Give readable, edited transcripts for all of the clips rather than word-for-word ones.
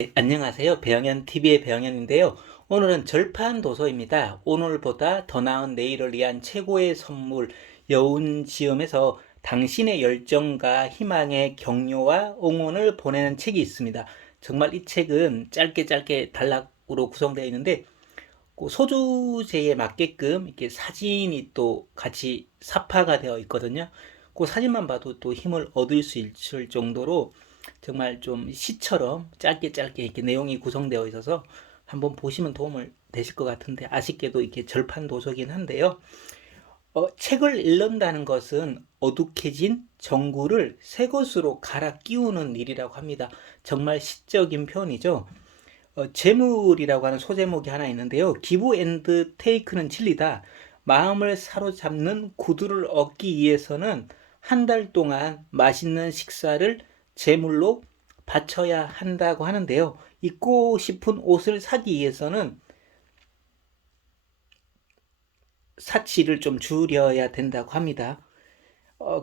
네, 안녕하세요. 배영현TV의 배영현인데요. 오늘은 절판 도서입니다. 오늘보다 더 나은 내일을 위한 최고의 선물, 여운지음에서 당신의 열정과 희망의 격려와 응원을 보내는 책이 있습니다. 정말 이 책은 짧게 단락으로 구성되어 있는데, 그 소주제에 맞게끔 이렇게 사진이 또 같이 삽화가 되어 있거든요. 그 사진만 봐도 또 힘을 얻을 수 있을 정도로 정말 좀 시처럼 짧게 이렇게 내용이 구성되어 있어서 한번 보시면 도움을 되실 것 같은데, 아쉽게도 이렇게 절판 도서긴 한데요. 책을 읽는다는 것은 어둑해진 정구를 새 것으로 갈아 끼우는 일이라고 합니다. 정말 시적인 표현이죠. 재물이라고 하는 소제목이 하나 있는데요. 기브 앤드 테이크는 진리다. 마음을 사로잡는 구두를 얻기 위해서는 한 달 동안 맛있는 식사를 제물로 바쳐야 한다고 하는데요. 입고 싶은 옷을 사기 위해서는 사치를 좀 줄여야 된다고 합니다.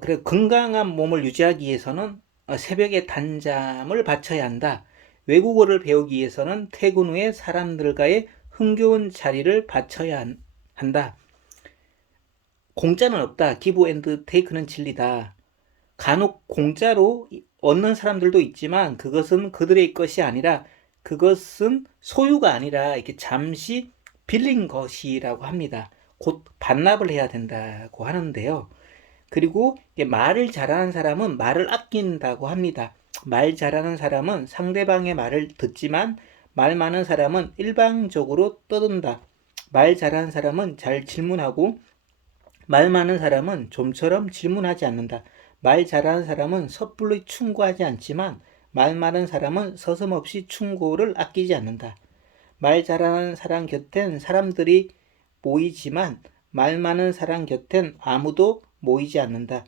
그래 건강한 몸을 유지하기 위해서는 새벽에 단잠을 바쳐야 한다. 외국어를 배우기 위해서는 퇴근 후에 사람들과의 흥겨운 자리를 바쳐야 한다. 공짜는 없다. 기브 앤드 테이크는 진리다. 간혹 공짜로 얻는 사람들도 있지만 그것은 그들의 것이 아니라, 그것은 소유가 아니라 이렇게 잠시 빌린 것이라고 합니다. 곧 반납을 해야 된다고 하는데요. 그리고 말을 잘하는 사람은 말을 아낀다고 합니다. 말 잘하는 사람은 상대방의 말을 듣지만 말 많은 사람은 일방적으로 떠든다. 말 잘하는 사람은 잘 질문하고 말 많은 사람은 좀처럼 질문하지 않는다. 말 잘하는 사람은 섣불리 충고하지 않지만 말 많은 사람은 서슴없이 충고를 아끼지 않는다. 말 잘하는 사람 곁엔 사람들이 모이지만 말 많은 사람 곁엔 아무도 모이지 않는다.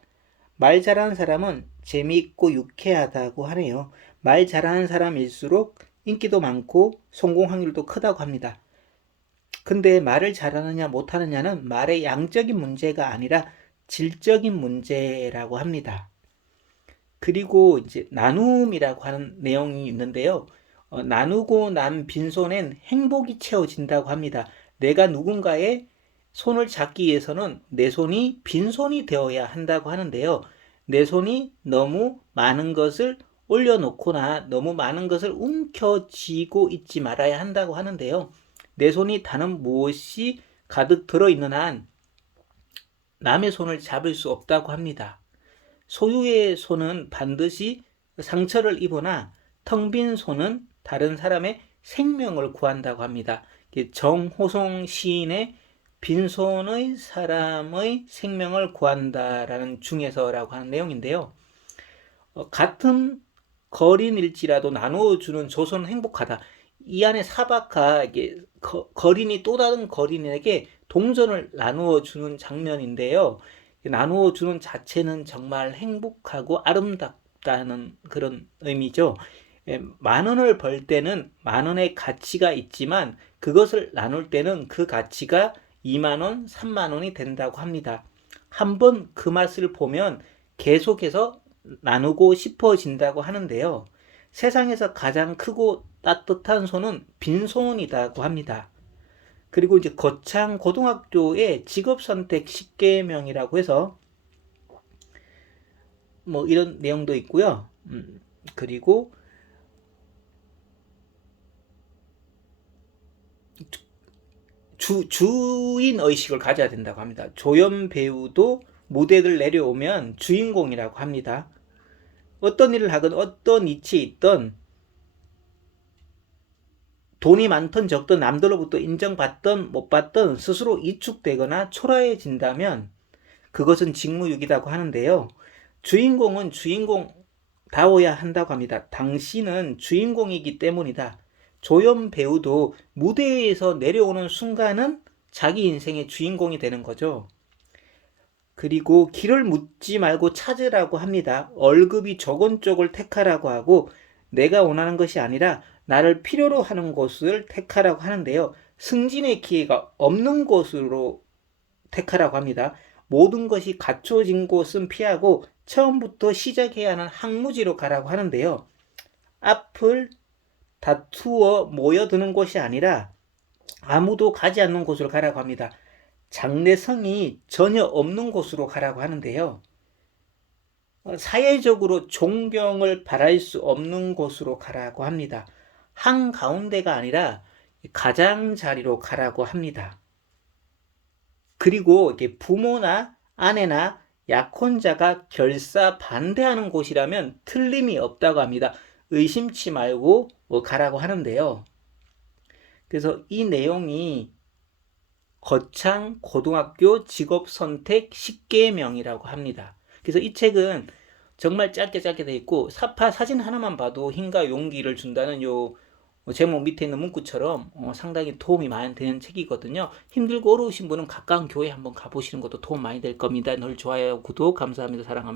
말 잘하는 사람은 재미있고 유쾌하다고 하네요. 말 잘하는 사람일수록 인기도 많고 성공 확률도 크다고 합니다. 근데 말을 잘하느냐 못하느냐는 말의 양적인 문제가 아니라 질적인 문제라고 합니다. 그리고 이제 나눔이라고 하는 내용이 있는데요. 나누고 난 빈손엔 행복이 채워진다고 합니다. 내가 누군가의 손을 잡기 위해서는 내 손이 빈손이 되어야 한다고 하는데요. 내 손이 너무 많은 것을 올려놓거나 너무 많은 것을 움켜쥐고 있지 말아야 한다고 하는데요. 내 손이 다른 무엇이 가득 들어있는 한 남의 손을 잡을 수 없다고 합니다. 소유의 손은 반드시 상처를 입으나 텅 빈 손은 다른 사람의 생명을 구한다고 합니다. 정호성 시인의 빈손의 사람의 생명을 구한다라는 중에서라고 하는 내용인데요. 같은 거린일지라도 나누어주는 조선은 행복하다. 이 안에 사바카 거린이 또 다른 거린에게 동전을 나누어 주는 장면인데요. 나누어 주는 자체는 정말 행복하고 아름답다는 그런 의미죠. 만 원을 벌 때는 만 원의 가치가 있지만 그것을 나눌 때는 그 가치가 2만 원, 3만 원이 된다고 합니다. 한번 그 맛을 보면 계속해서 나누고 싶어진다고 하는데요. 세상에서 가장 크고 따뜻한 손은 빈손이라고 합니다. 그리고 이제 거창 고등학교의 직업 선택 10개명이라고 해서 뭐 이런 내용도 있고요. 그리고 주인 의식을 가져야 된다고 합니다. 조연 배우도 무대를 내려오면 주인공이라고 합니다. 어떤 일을 하건 어떤 위치에 있던 돈이 많든 적든 남들로부터 인정받든 못 받든 스스로 위축되거나 초라해진다면 그것은 직무유기라고 하는데요. 주인공은 주인공다워야 한다고 합니다. 당신은 주인공이기 때문이다. 조연 배우도 무대에서 내려오는 순간은 자기 인생의 주인공이 되는 거죠. 그리고 길을 묻지 말고 찾으라고 합니다. 월급이 적은 쪽을 택하라고 하고 내가 원하는 것이 아니라 나를 필요로 하는 곳을 택하라고 하는데요. 승진의 기회가 없는 곳으로 택하라고 합니다. 모든 것이 갖춰진 곳은 피하고 처음부터 시작해야 하는 항무지로 가라고 하는데요. 앞을 다투어 모여드는 곳이 아니라 아무도 가지 않는 곳으로 가라고 합니다. 장래성이 전혀 없는 곳으로 가라고 하는데요. 사회적으로 존경을 바랄 수 없는 곳으로 가라고 합니다. 한가운데가 아니라 가장자리로 가라고 합니다. 그리고 이렇게 부모나 아내나 약혼자가 결사 반대하는 곳이라면 틀림이 없다고 합니다. 의심치 말고 가라고 하는데요. 그래서 이 내용이 거창 고등학교 직업선택 10계명이라고 합니다. 그래서 이 책은 정말 짧게 돼 있고 사파 사진 하나만 봐도 힘과 용기를 준다는 요 제목 밑에 있는 문구처럼 상당히 도움이 많이 되는 책이거든요. 힘들고 어려우신 분은 가까운 교회 한번 가보시는 것도 도움 많이 될 겁니다. 늘 좋아요, 구독 감사합니다. 사랑합니다.